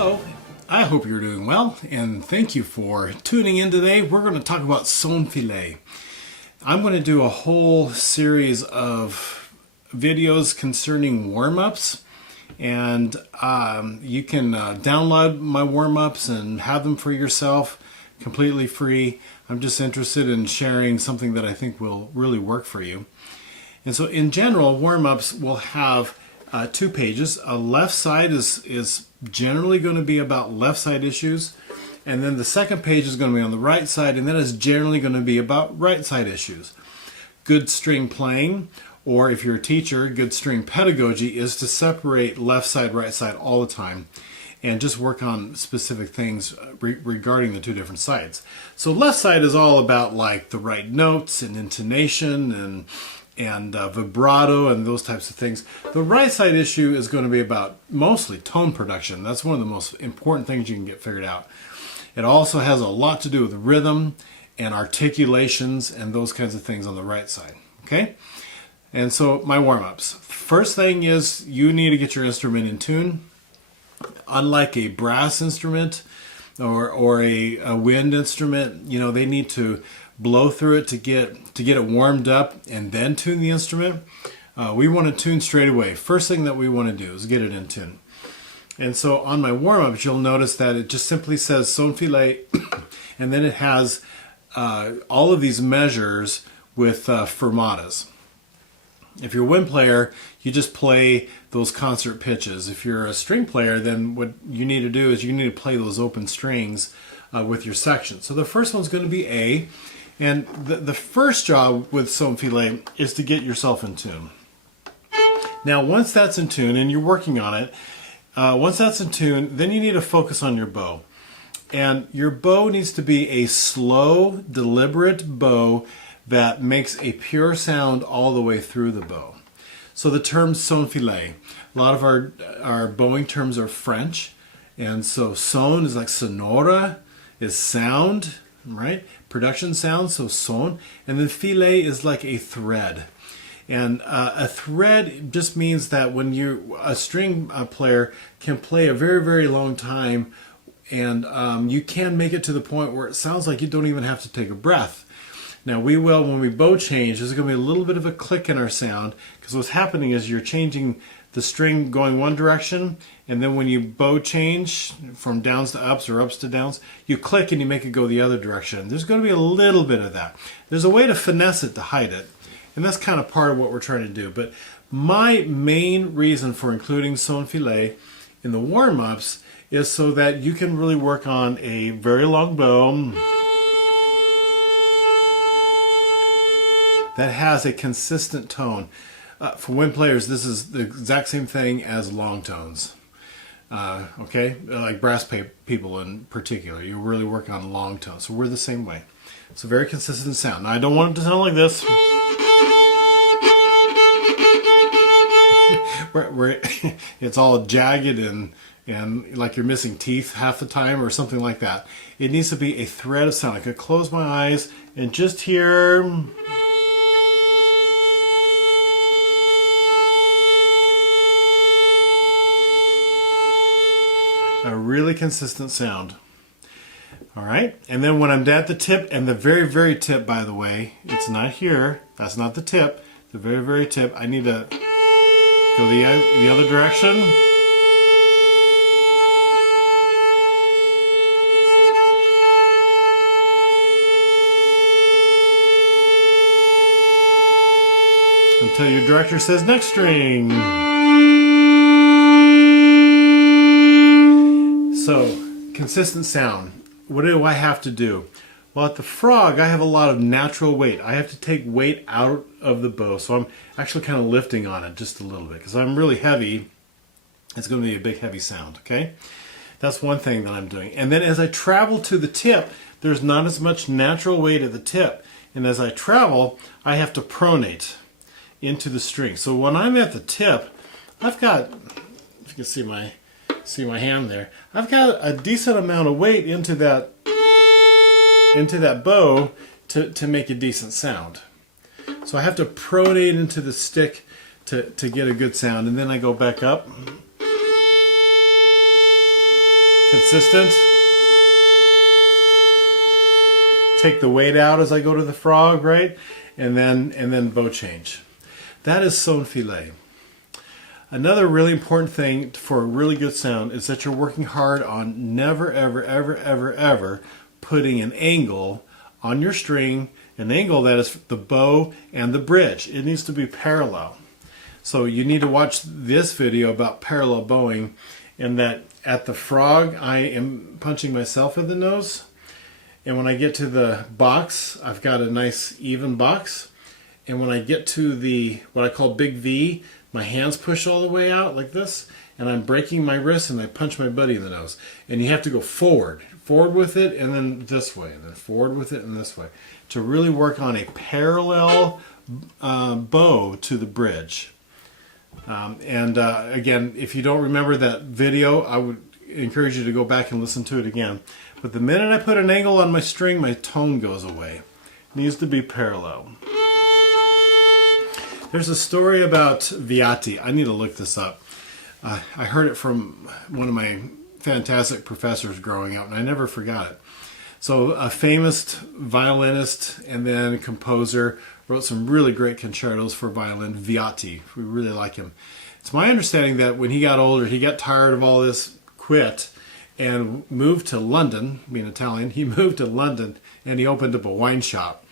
Hello, I hope you're doing well, and thank you for tuning in today. We're going to talk about son filé. I'm going to do a whole series of videos concerning warm-ups, and you can download my warm-ups and have them for yourself completely free. I'm just interested in sharing something that I think will really work for you. And so in general, warm-ups will have 2 pages. A left side is generally going to be about left side issues, and then the second page is going to be on the right side, and that is generally going to be about right side issues. Good string playing, or if you're a teacher, good string pedagogy is to separate left side, right side all the time and just work on specific things regarding the 2 different sides. So left side is all about like the right notes and intonation and vibrato and those types of things. The right side issue is going to be about mostly tone production. That's one of the most important things you can get figured out. It also has a lot to do with rhythm and articulations and those kinds of things on the right side. Okay? And so my warm-ups. First thing is you need to get your instrument in tune. Unlike a brass instrument or a wind instrument, you know, they need to blow through it to get it warmed up and then tune the instrument. We want to tune straight away. First thing that we want to do is get it in tune. And so on my warm-ups, you'll notice that it just simply says son filé, and then it has all of these measures with fermatas. If you're a wind player, you just play those concert pitches. If you're a string player, then what you need to do is you need to play those open strings with your section. So the first one's going to be A, and the first job with son filé is to get yourself in tune. Now once that's in tune, and you're working on it, once that's in tune, then you need to focus on your bow. And your bow needs to be a slow, deliberate bow that makes a pure sound all the way through the bow. So the term son filé, a lot of our bowing terms are French, and so son is like sonora, is sound, right? Production sound, so son, and then filé is like a thread. And a thread just means that when a string player can play a very, very long time, and you can make it to the point where it sounds like you don't even have to take a breath. Now we will, when we bow change, there's going to be a little bit of a click in our sound, because what's happening is you're changing the string going one direction, and then when you bow change from downs to ups or ups to downs, you click and you make it go the other direction. There's going to be a little bit of that. There's a way to finesse it to hide it, and that's kind of part of what we're trying to do. But my main reason for including son filé in the warm-ups is so that you can really work on a very long bow that has a consistent tone. For wind players, this is the exact same thing as long tones. Okay, like brass people in particular, you really work on long tones. So we're the same way. It's a very consistent sound. Now I don't want it to sound like this. where it's all jagged and like you're missing teeth half the time or something like that. It needs to be a thread of sound. I could close my eyes and just hear a really consistent sound. All right, and then when I'm at the tip, and the very, very tip, by the way, it's not here, that's not the tip, the very, very tip, I need to go the other direction. Until your director says next string. So, consistent sound. What do I have to do? Well, at the frog, I have a lot of natural weight. I have to take weight out of the bow, so I'm actually kind of lifting on it just a little bit. Because I'm really heavy, it's going to be a big heavy sound, okay? That's one thing that I'm doing. And then as I travel to the tip, there's not as much natural weight at the tip. And as I travel, I have to pronate into the string. So when I'm at the tip, I've got, if you can see my hand there, I've got a decent amount of weight into that bow to make a decent sound. So I have to pronate into the stick to get a good sound, and then I go back up. consistent. Take the weight out as I go to the frog, right? And then bow change. That is sewn fillet. Another really important thing for a really good sound is that you're working hard on never, ever, ever, ever, ever putting an angle on your string, an angle that is the bow and the bridge. It needs to be parallel. So you need to watch this video about parallel bowing, and that at the frog, I am punching myself in the nose. And when I get to the box, I've got a nice even box. And when I get to the, what I call big V, my hands push all the way out like this, and I'm breaking my wrist and I punch my buddy in the nose. And you have to go forward with it, and then this way, and then forward with it and this way, to really work on a parallel bow to the bridge. Again, if you don't remember that video, I would encourage you to go back and listen to it again. But the minute I put an angle on my string, my tone goes away. It needs to be parallel. There's a story about Viati. I need to look this up. I heard it from one of my fantastic professors growing up, and I never forgot it. So a famous violinist and then composer wrote some really great concertos for violin, Viati. We really like him. It's my understanding that when he got older, he got tired of all this, quit, and moved to London. Being Italian, he moved to London and he opened up a wine shop.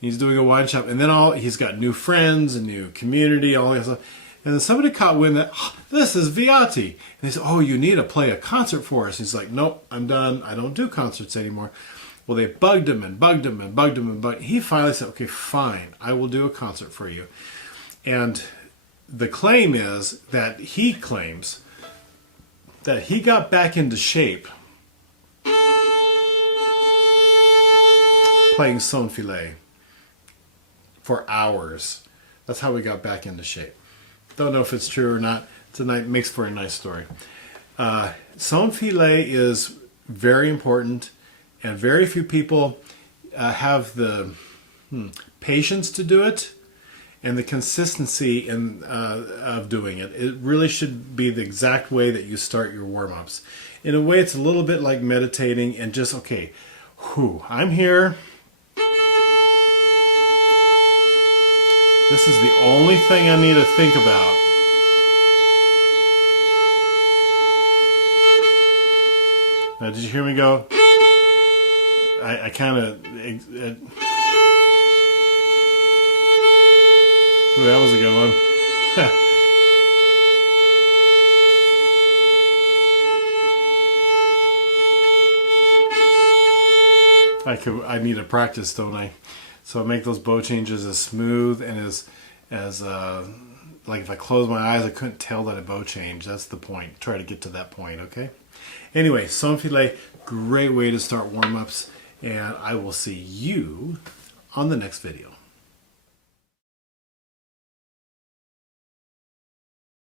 He's doing a wine shop, and then he's got new friends, a new community, all that stuff. And then somebody caught wind that, oh, this is Viati. And they said, oh, you need to play a concert for us. He's like, nope, I'm done. I don't do concerts anymore. Well, they bugged him and bugged him and bugged him and bugged him. He finally said, okay, fine, I will do a concert for you. And the claim is that he claims that he got back into shape playing sewn fillet for hours. That's how we got back into shape. Don't know if it's true or not. Tonight makes for a nice story. Sewn fillet is very important, and very few people have the patience to do it and the consistency of doing it. It really should be the exact way that you start your warm-ups. In a way, it's a little bit like meditating and just, okay, I'm here. This is the only thing I need to think about. Now, did you hear me go? I kind of... Ooh, that was a good one. I need to practice, don't I? So I make those bow changes as smooth and as like if I close my eyes, I couldn't tell that a bow changed. That's the point. Try to get to that point, okay? Anyway, sewn fillet, great way to start warm-ups, and I will see you on the next video.